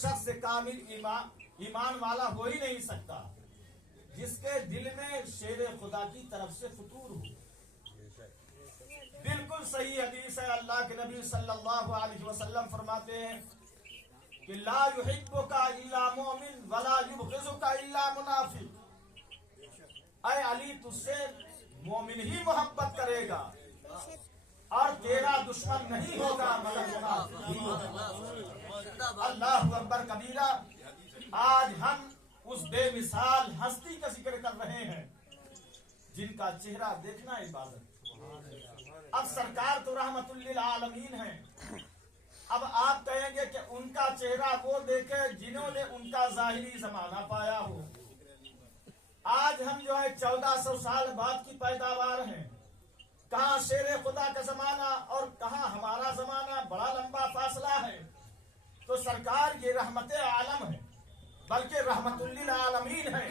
شخص کامل ایمان والا ہو ہی نہیں سکتا جس کے دل میں شیر خدا کی طرف سے فطور ہو. بالکل صحیح حدیث ہے. اللہ کے نبی صلی اللہ علیہ وسلم فرماتے ہیں کہ لا یحبک الا مومن ولا یبغضک الا منافق. اے علی تجھ سے مومن ہی محبت کرے گا اور تیرا دشمن نہیں ہوگا مگر منافق ہی ہوگا. اللہ اکبر کبیرہ. آج ہم اس بے مثال ہستی کا ذکر کر رہے ہیں جن کا چہرہ دیکھنا عبادت. اب سرکار تو رحمت للعالمین ہیں. اب آپ کہیں گے کہ ان کا چہرہ وہ دیکھے جنہوں نے ان کا ظاہری زمانہ پایا ہو. آج ہم جو ہے 1400 سال بعد کی پیداوار ہیں. کہاں شیر خدا کا زمانہ اور کہاں ہمارا زمانہ, بڑا لمبا فاصلہ ہے. تو سرکار یہ رحمت عالم ہے بلکہ رحمت للعالمین ہے.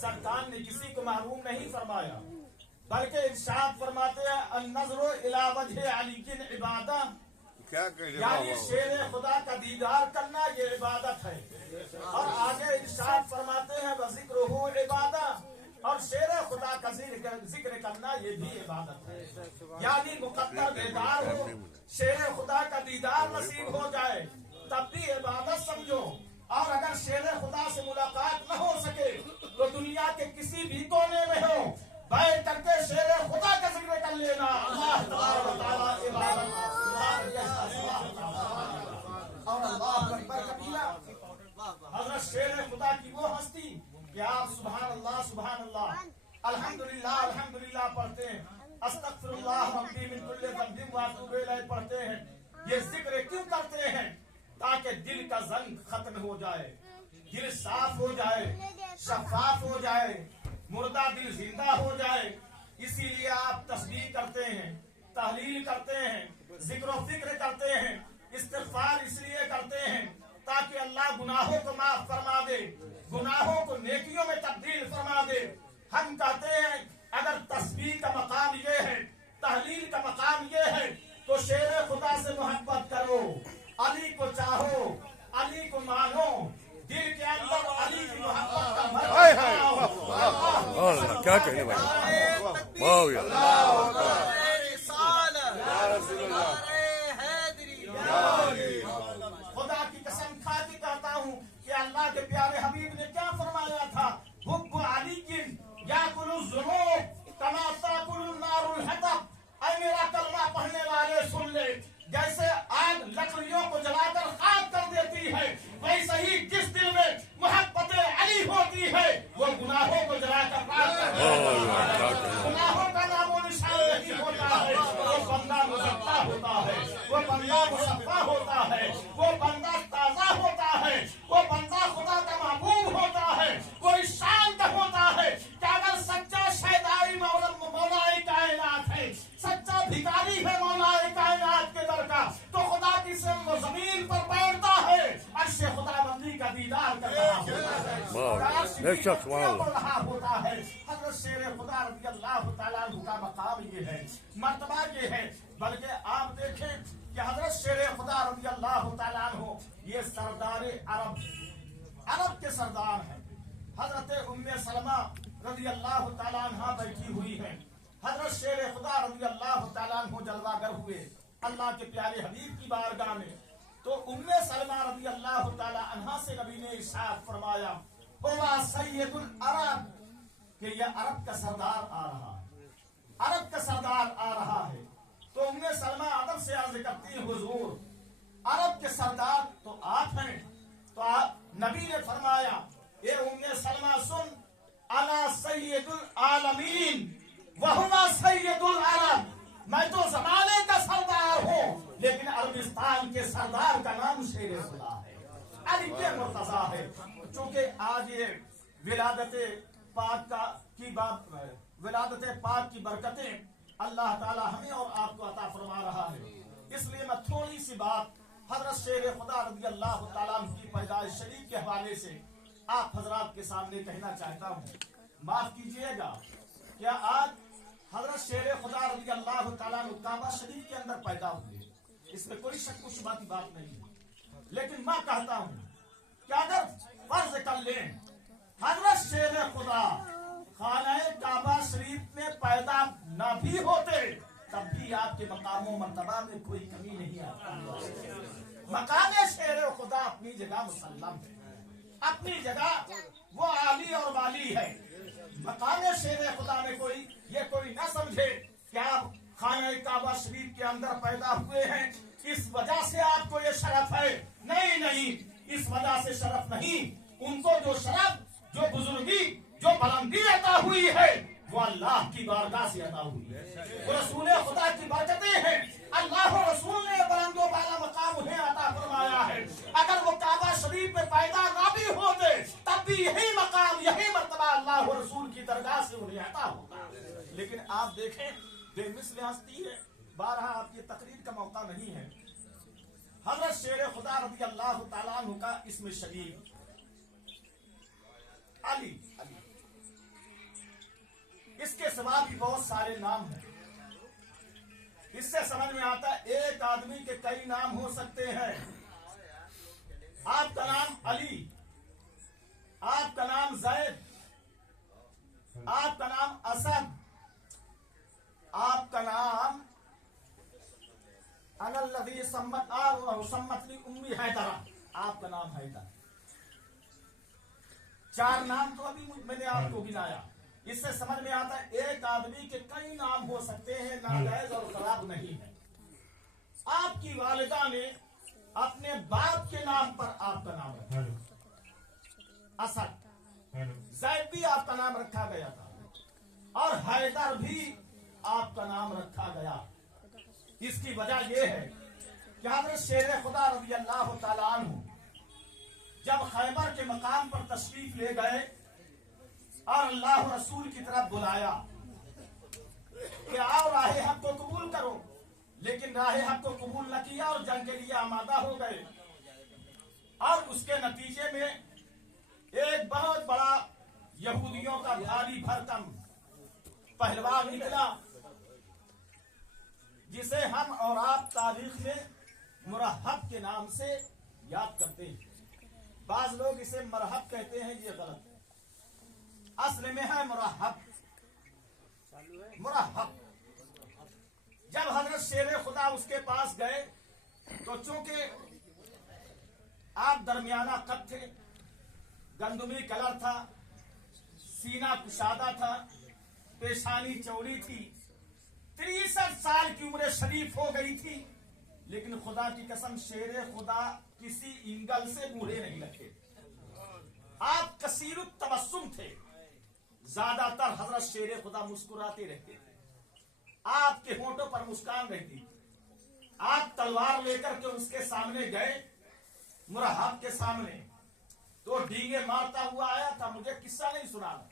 سرکار نے کسی کو محروم نہیں فرمایا بلکہ ارشاد فرماتے ہیں النظر الی وجہ علی عبادہ. یعنی شیر خدا کا دیدار کرنا یہ عبادت ہے. اور آگے ارشاد فرماتے ہیں وذکرہ عبادہ, اور شیر خدا کا ذکر کرنا یہ بھی عبادت ہے. یعنی مقدر دیدار ہو, شیر خدا کا دیدار نصیب ہو جائے تب بھی عبادت سمجھو. اور اگر شیر خدا سے ملاقات نہ ہو سکے تو دنیا کے کسی بھی کونے میں ہو, بیٹھ کر کے شیر خدا کا ذکر کر لینا. اللہ تبارک و تعالی عبادت اور اللہ اکبر کبیرہ. حضرت شیر خدا کی وہ ہستی کہ آپ سبحان اللہ الحمدللہ الحمدللہ پڑھتے ہیں, استغفر اللہ ربی من کل ذنب واتوب الیہ پڑھتے ہیں. یہ ذکر کیوں کرتے ہیں؟ تاکہ دل کا زنگ ختم ہو جائے, دل صاف ہو جائے, شفاف ہو جائے, مردہ دل زندہ ہو جائے. اسی لیے آپ تسبیح کرتے ہیں, تحلیل کرتے ہیں, ذکر و فکر کرتے ہیں, استغفار اس لیے کرتے ہیں تاکہ اللہ گناہوں کو معاف فرما دے, گناہوں کو نیکیوں میں تبدیل فرما دے. ہم کہتے ہیں اگر تسبیح کا مقام یہ ہے, تحلیل کا مقام یہ ہے, تو شیر خدا سے محبت کرو, علی کو چاہو, علی کو مانو, دل کے اندر علی کی محبت کا اللہ کیا کہنے بھائی. خدا کی قسم کھا کے کہتا ہوں کہ اللہ کے پیارے حبیب نے کیا فرمایا تھا, حب علی یاکل الذنوب کما تاکل النار الحطب. اے میرا کلمہ پڑھنے والے سن لے, جیسے آگ لکڑیوں کو جلا کر خاک کر دیتی ہے ویسے ہی جس دل میں محبت علی ہوتی ہے وہ گناہوں کو جلا کر خاک کر دیتی ہے. گناہوں کا نام و نشان نہیں ہوتا ہے, وہ بندہ مزکا ہوتا ہے, وہ بندہ مصفا ہوتا ہے, وہ بندہ تازہ ہوتا ہے, وہ بندہ خدا کا محبوب ہوتا ہے, وہ اس شان کا ہوتا ہے کہ اگر سچا شیدائی مولا کائنات ہے, سچا بھکاری ہے مولا کائنات کے در کا, تو خدا کی زمین پر بیٹھتا ہے, عرش خدا بندی کا دیدار کر رہا ہوتا ہے. حضرت شیر خدا رضی اللہ تعالیٰ عنہ کا مقام یہ ہے, مرتبہ یہ ہے. بلکہ آپ دیکھیں کہ حضرت شیر خدا رضی اللہ تعالیٰ عنہ یہ سردار عرب کے سردار ہیں. حضرت ام سلمہ رضی اللہ تعالیٰ عنہ بیٹھی ہوئی ہیں. حضرت شیر خدا رضی اللہ تعالیٰ عنہ جلوہ گر ہوئے اللہ کے پیارے حبیب کی بارگاہ میں. تو ام سلمہ رضی اللہ تعالیٰ عنہ سے نبی نے ارشاد فرمایا ہوا سید العرب, کہ یہ عرب کا سردار آ رہا ہے, عرب کا سردار آ رہا ہے. تو ام سلمہ ادب سے عرض کرتی ہیں حضور عرب کے سردار تو آپ ہیں. تو نبی نے فرمایا اے ام سلمہ سن, انا سید العالمین وہما سید العرب, میں تو زمانے کا سردار ہوں لیکن عربستان کے سردار کا نام شیر خدا ہے, علی کے مرتضیٰ ہے. چونکہ آج یہ ولادت پاک کی برکتیں اللہ تعالی ہمیں اور آپ کو عطا فرما رہا ہے, اس لیے میں تھوڑی سی بات حضرت شیر خدا رضی اللہ تعالیٰ عنہ کی پیدائش شریف کے حوالے سے آپ حضرات کے سامنے کہنا چاہتا ہوں. معاف کیجئے گا, کیا آج حضرت شیر خدا رضی اللہ تعالیٰ عنہ کعبہ شریف کے اندر پیدا ہوئے, اس میں کوئی شک و شبہ کی بات نہیں ہے. لیکن میں کہتا ہوں کہ اگر فرض کر لیں حضرت شیر خدا خانہ کعبہ شریف میں پیدا نہ بھی ہوتے تب بھی آپ کے مقام و مرتبہ میں کوئی کمی نہیں آتی. مقام شیر خدا اپنی جگہ مسلم ہے, اپنی جگہ وہ عالی اور والی ہے. مقام شیر خدا میں کوئی نہ سمجھے کہ آپ خانہ کعبہ شریف کے اندر پیدا ہوئے ہیں اس وجہ سے آپ کو یہ شرف ہے. نہیں, اس وجہ سے شرف نہیں. ان کو جو شرف, جو بزرگی, جو بلندی عطا ہوئی ہے وہ اللہ کی بارگاہ سے عطا ہوئی ہے. وہ رسول خدا کی برکتیں ہیں. اللہ و رسول نے بلند و بالا مقام انہیں عطا فرمایا ہے. اگر وہ کعبہ شریف میں پیدا نہ بھی ہوتے تب بھی یہی مقام, یہی مرتبہ اللہ و رسول کی درگاہ سے انہیں عطا ہوتا. لیکن آپ دیکھیں بے مثل ہستی ہے. بارہا آپ کی تقریر کا موقع نہیں ہے. حضرت شیر خدا رضی اللہ تعالیٰ عنہ کا اسم شریف علی. اس کے سوا بھی بہت سارے نام ہیں. اس سے سمجھ میں آتا ہے ایک آدمی کے کئی نام ہو سکتے ہیں. آپ کا نام علی, آپ کا نام زید, آپ کا نام اسد, آپ کا نام الذی سمتنی امی حیدر, آپ کا نام حیدر. 4 نام تو ابھی میں نے آپ کو گنایا. اس سے سمجھ میں آتا ہے ایک آدمی کے کئی نام ہو سکتے ہیں, ناجائز اور خراب نہیں ہے. آپ کی والدہ نے اپنے باپ کے نام پر آپ کا نام رکھا, اسد. زید بھی آپ کا نام رکھا گیا تھا اور حیدر بھی آپ کا نام رکھا گیا. اس کی وجہ یہ ہے کہ حضرت شیر خدا رضی اللہ تعالیٰ عنہ جب خیبر کے مقام پر تشریف لے گئے اور اللہ رسول کی طرف بلایا کہ آؤ راہ حق کو قبول کرو, لیکن راہ حق کو قبول نہ کیا اور جنگ کے لیے آمادہ ہو گئے. اور اس کے نتیجے میں ایک بہت بڑا یہودیوں کا بھاری بھرکم پہلوان نکلا جسے ہم اور آپ تاریخ میں مرحب کے نام سے یاد کرتے ہیں. بعض لوگ اسے مرحب کہتے ہیں, یہ غلط ہے. اصل میں ہے مرحب. جب حضرت شیر خدا اس کے پاس گئے تو چونکہ آپ درمیانہ قد تھے, گندمی کلر تھا, سینہ کشادہ تھا, پیشانی چوڑی تھی, 63 سال کی عمر شریف ہو گئی تھی, لیکن خدا کی قسم شیر خدا کسی اینگل سے بوڑھے نہیں لگے. آپ کثیر التبسم تھے. زیادہ تر حضرت شیر خدا مسکراتے رہتے تھے. آپ کے ہونٹوں پر مسکان رہتی تھی. آپ تلوار لے کر کے اس کے سامنے گئے, مرحب کے سامنے, تو ڈینگے مارتا ہوا آیا تھا. مجھے قصہ نہیں سنانا.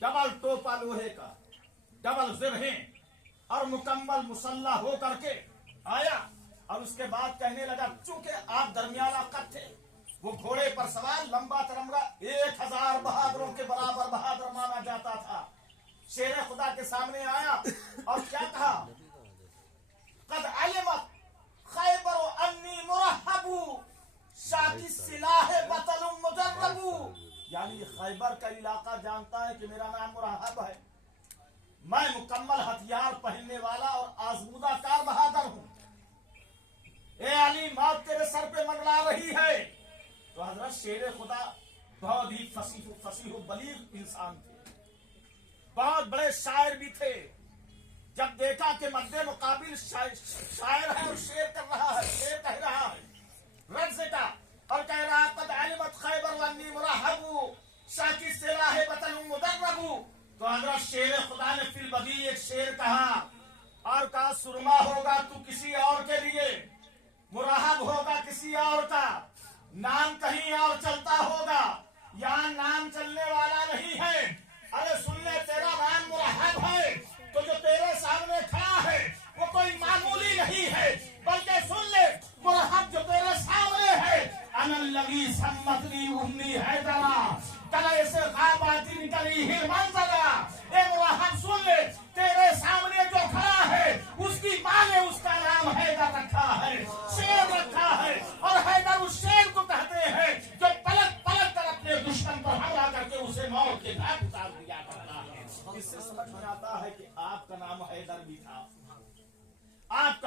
ڈبل ٹوپا لوہے کا, ڈبل ذبحیں اور مکمل مسلح ہو کر کے آیا اور اس کے بعد کہنے لگا, چونکہ آپ درمیانہ قد تھے, وہ گھوڑے پر سوار, لمبا ترمرا, 1000 بہادروں کے برابر بہادر مانا جاتا تھا. شیر خدا کے سامنے آیا اور کیا کہا, قد علمت خیبر انی مرحب شاکی السلاح بطل مجرب. یعنی خیبر کا علاقہ جانتا ہے کہ میرا نام مرحب ہے, میں مکمل ہتھیار پہننے والا اور آزمودہ کار بہادر ہوں. اے علی, موت تیرے سر پہ منڈلا رہی ہے. تو حضرت شیر خدا بہت ہی فصیح و بلیغ انسان تھے, بہت بڑے شاعر بھی تھے. جب دیکھا کہ مد مقابل شاعر ہے اور شعر کر رہا ہے, شعر کہہ رہا ہے رد کا, اور کہہ رہا قد علمت خیبر وانی مرحب شاکی السلاح بطل مدرب. تو حضرت شیر خدا نے فی البدیع ایک شعر کہا اور کہا, سرما ہوگا تو کسی اور کے لیے, مرحب ہوگا کسی اور کا, نام کہیں اور چلتا ہوگا, یہاں نام چلنے والا نہیں ہے. ارے سن لے, تیرا نام مرحب ہے تو جو تیرے سامنے کھڑا ہے وہ کوئی معمولی نہیں ہے, بلکہ سن لے, مرحب جو تیرے سامنے ہے, انا الذی سمتنی امی حیدرا کلے سے غاباتن کلی ہی منظرا. اے مرحب سن لے, تیرے سامنے جو کھڑا ہے اس کی ماں نے اس کا نام حیدر رکھا ہے, شیر رکھا ہے, اور حیدر اس شیر کو کہتے ہیں جو پلک